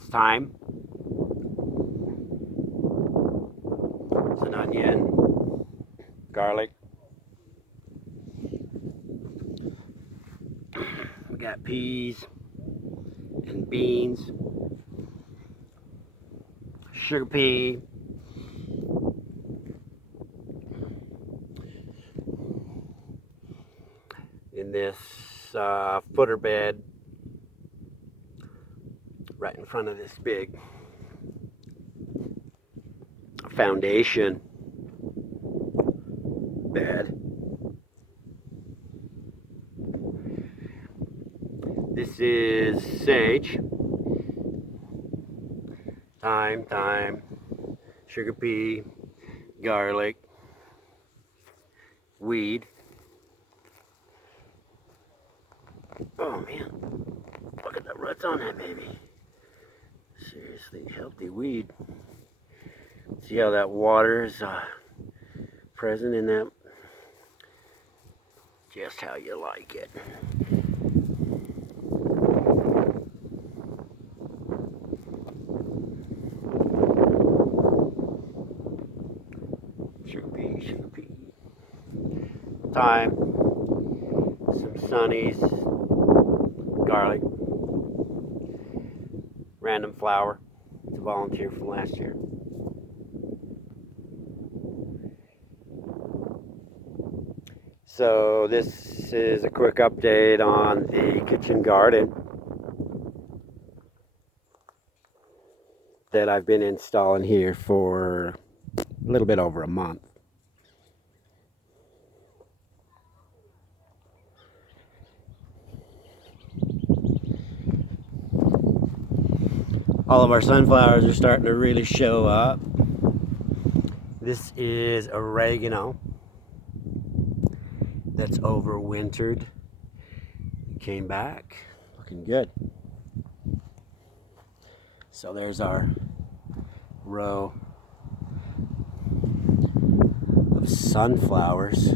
That's thyme. It's an onion, garlic. We got peas and beans, sugar pea, in this footer bed right in front of this big foundation bed. This is sage, thyme, sugar pea, garlic, weed. Oh man, look at the roots on that baby. Seriously, healthy weed. See how that water is present in that? Just how you like it. Sugar pea. Thyme, some sunnies, garlic, random flower. It's a volunteer from last year. So this is a quick update on the kitchen garden that I've been installing here for a little bit over a month. All of our sunflowers are starting to really show up. This is oregano that's overwintered. Came back looking good. So there's our row of sunflowers.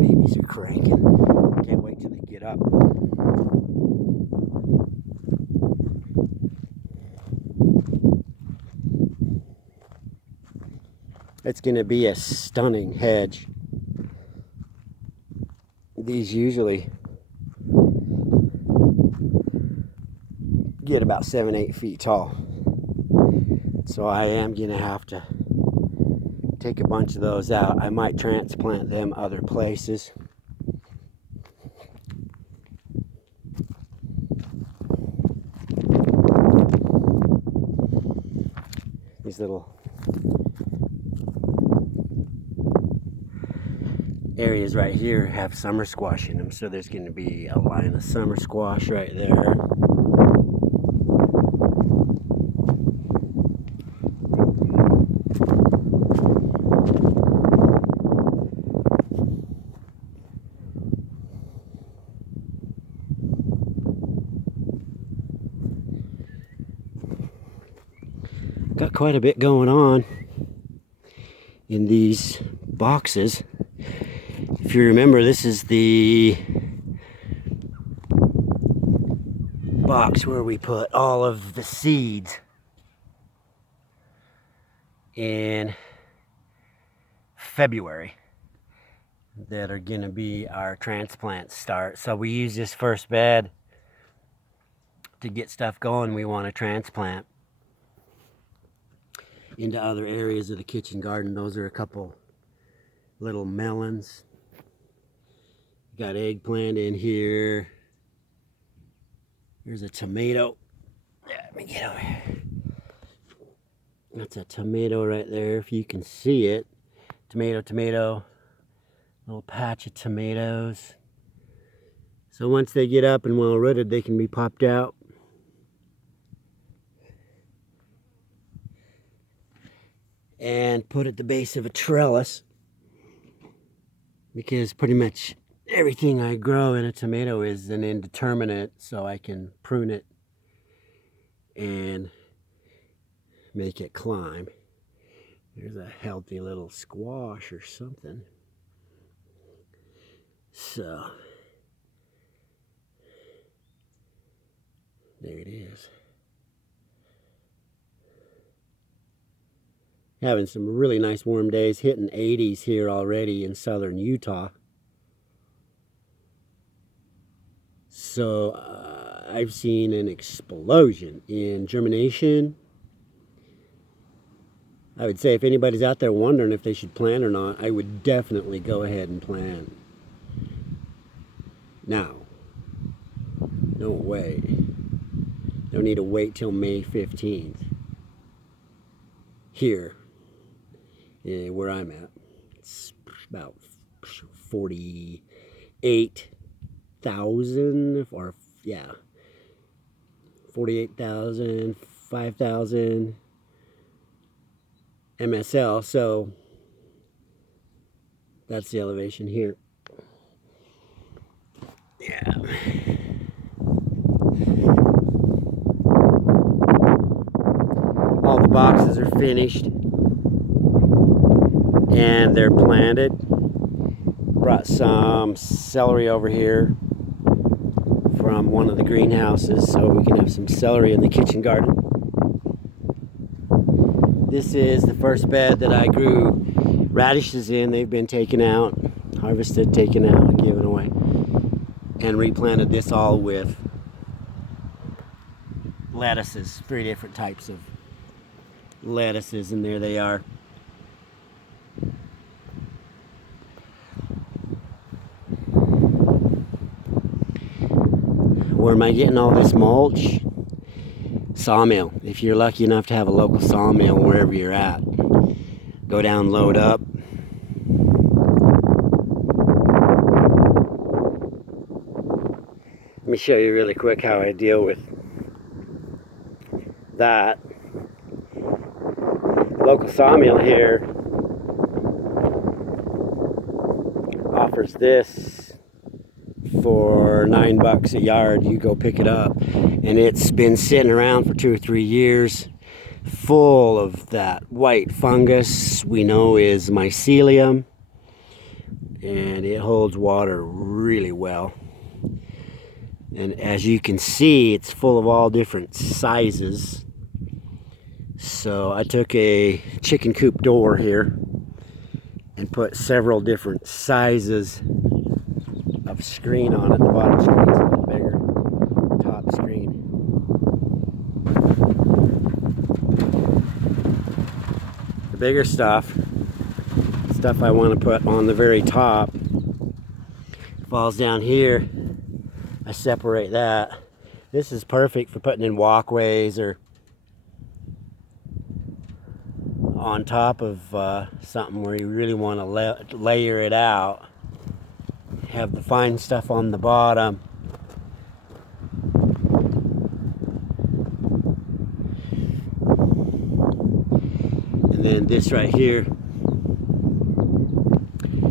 Babies are cranking. Can't wait till they get up. It's going to be a stunning hedge. These usually get about 7-8 feet tall. So I am going to have to take a bunch of those out. I might transplant them other places. These little areas right here have summer squash in them, so there's going to be a line of summer squash right there. Got quite a bit going on in these boxes. If you remember, this is the box where we put all of the seeds in February that are going to be our transplant start. So we use this first bed to get stuff going. We want to transplant into other areas of the kitchen garden. Those are a couple little melons. Got eggplant in here. There's a tomato. Let me get over here. That's a tomato right there, if you can see it. Tomato. Little patch of tomatoes. So once they get up and well rooted, they can be popped out. And put at the base of a trellis. because pretty much everything I grow in a tomato is an indeterminate, so I can prune it and make it climb. There's a healthy little squash or something. So there it is. Having some really nice warm days, hitting 80s here already in southern Utah. So I've seen an explosion in germination. I would say if anybody's out there wondering if they should plant or not, I would definitely go ahead and plant. Now, don't wait. Don't need to wait till May 15th. Here, where I'm at, it's about 48,000, or yeah, 48,000, 5,000 MSL, so that's the elevation here. Yeah. All the boxes are finished and they're planted. Brought some celery over here from one of the greenhouses so we can have some celery in the kitchen garden. This is the first bed that I grew radishes in. They've been taken out, harvested, taken out, and given away. And replanted this all with lettuces, 3 different types of lettuces, and there they are. Where am I getting all this mulch? Sawmill. If you're lucky enough to have a local sawmill wherever you're at, go down, load up. Let me show you really quick how I deal with that. Local sawmill here offers this for $9 a yard. You go pick it up, and it's been sitting around for 2 or 3 years, full of that white fungus we know is mycelium, and it holds water really well. And as you can see, it's full of all different sizes. So I took a chicken coop door here and put several different sizes of screen on it. The bottom screen's a little bigger, top screen. The bigger stuff I want to put on the very top, falls down here. I separate that. This is perfect for putting in walkways or on top of something where you really want to layer it out. Have the fine stuff on the bottom. And then this right here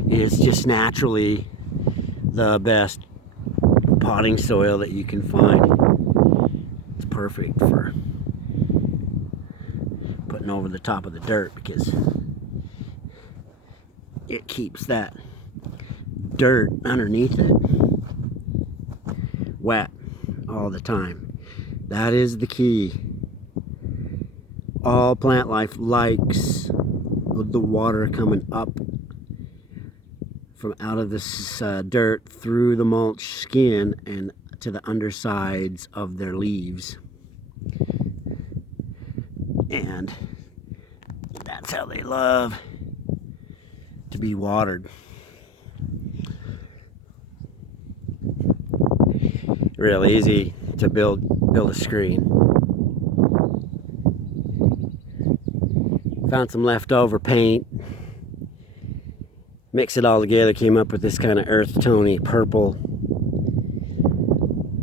is just naturally the best potting soil that you can find. It's perfect for putting over the top of the dirt because it keeps that dirt underneath it wet all the time. That is the key. All plant life likes the water coming up from out of this dirt through the mulch skin and to the undersides of their leaves. And that's how they love to be watered. Real easy to build a screen. Found some leftover paint. Mix it all together, came up with this kind of earth tony purple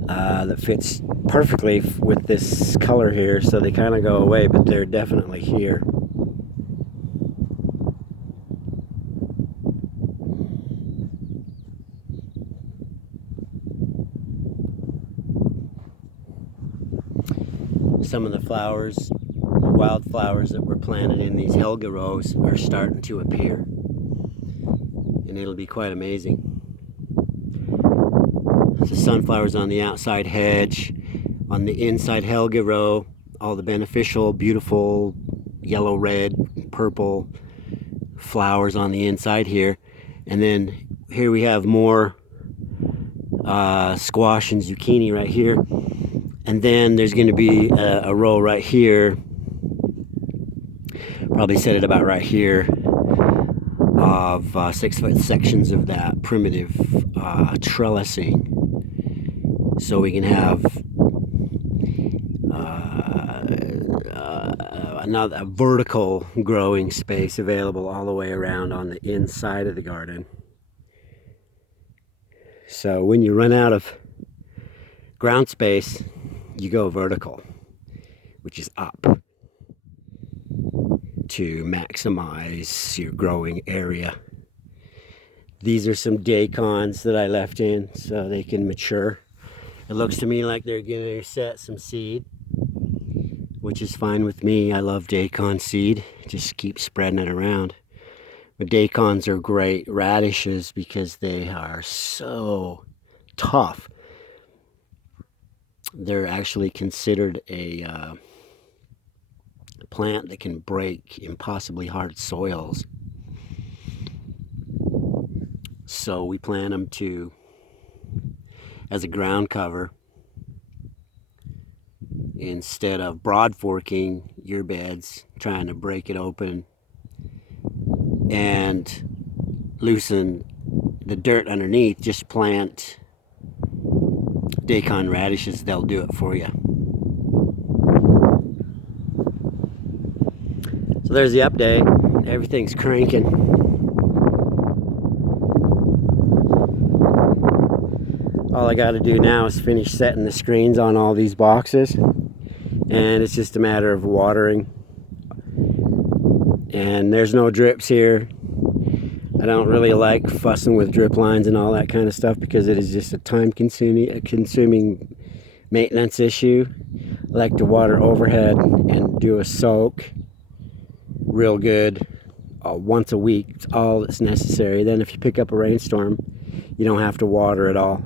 that fits perfectly with this color here, so they kind of go away, but they're definitely here. some of the flowers, the wildflowers that were planted in these Helga rows are starting to appear. And it'll be quite amazing. The sunflowers on the outside hedge, on the inside Helga row, all the beneficial, beautiful yellow, red, purple flowers on the inside here. And then here we have more squash and zucchini right here. And then there's going to be a row right here, probably set it about right here, of 6-foot sections of that primitive trellising. So we can have another vertical growing space available all the way around on the inside of the garden. So when you run out of ground space, you go vertical, which is up, to maximize your growing area. These are some daikons that I left in so they can mature. It looks to me like they're going to set some seed, which is fine with me. I love daikon seed. Just keep spreading it around. But daikons are great radishes because they are so tough. They're actually considered a plant that can break impossibly hard soils. So we plant them as a ground cover instead of broad forking your beds, trying to break it open and loosen the dirt underneath. Just plant daikon radishes, they'll do it for you. So there's the update. Everything's cranking. All I got to do now is finish setting the screens on all these boxes, and it's just a matter of watering. And there's no drips here. I don't really like fussing with drip lines and all that kind of stuff because it is just a time-consuming maintenance issue. I like to water overhead and do a soak real good once a week. It's all that's necessary. Then if you pick up a rainstorm, you don't have to water at all.